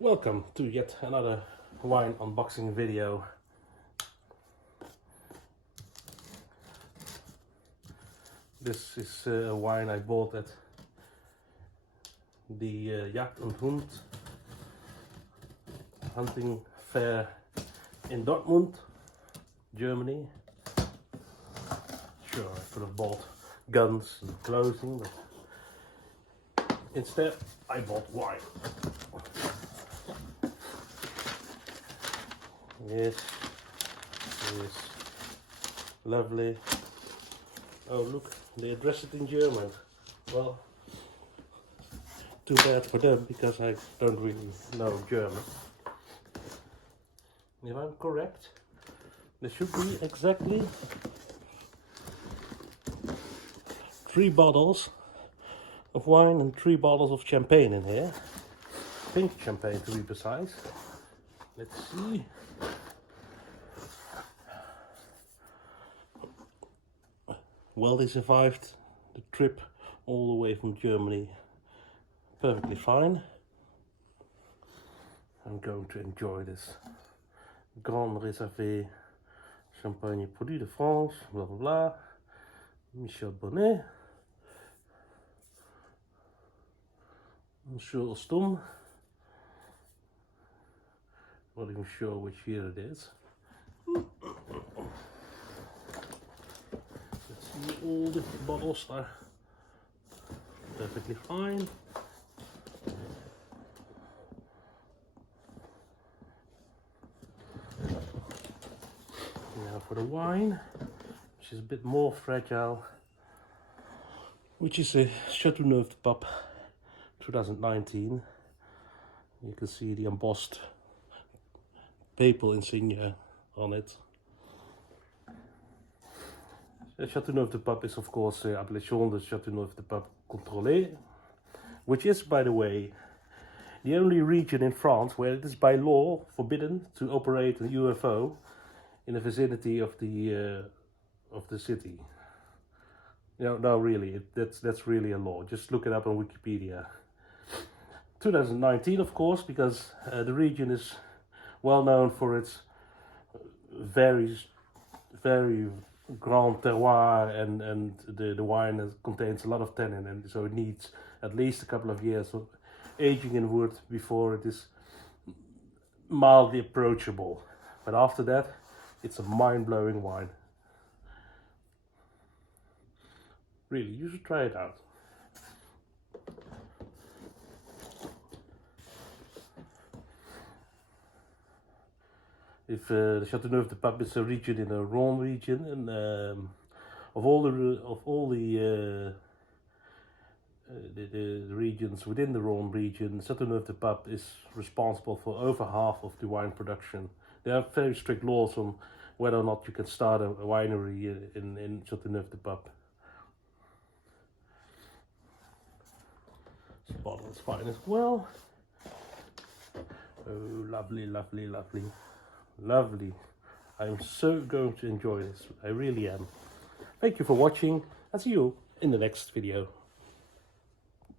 Welcome to yet another wine unboxing video. This is a wine I bought at the Jagd Hund hunting fair in Dortmund, Germany. Sure, I could have bought guns and clothing, but instead I bought wine. Yes, lovely. Oh look, they address it in German. Well, too bad for them because I don't really know German. If I'm correct, there should be exactly 3 bottles of wine and 3 bottles of champagne in here. Pink champagne to be precise. Let's see. Well, they survived the trip all the way from Germany perfectly fine. I'm going to enjoy this Grand Reservé Champagne Produit de France, blah blah blah. Michel Bonnet, Monsieur Hostomme. Not even sure which year it is. Let's see, all the bottles are perfectly fine. Now for the wine, which is a bit more fragile, which is a Châteauneuf-du-Pape 2019. You can see the embossed papal insignia on it. Châteauneuf-du-Pape is of course appellation de Châteauneuf-du-Pape contrôlée, which is, by the way, the only region in France where it is by law forbidden to operate a UFO in the vicinity of the city. No, really, that's really a law. Just look it up on Wikipedia. 2019, of course, because the region is well known for its very grand terroir, and the wine contains a lot of tannin, and so it needs at least a couple of years of aging in wood before it is mildly approachable. But after that, it's a mind-blowing wine. Really, you should try it out. If the Châteauneuf-du-Pape is a region in the Rhône region, and of all the regions within the Rhône region, Châteauneuf-du-Pape is responsible for over half of the wine production. There are very strict laws on whether or not you can start a winery in Châteauneuf-du-Pape. This bottle is fine as well. Oh, lovely, lovely, lovely. Lovely. I'm so going to enjoy this. I really am. Thank you for watching. I'll see you in the next video.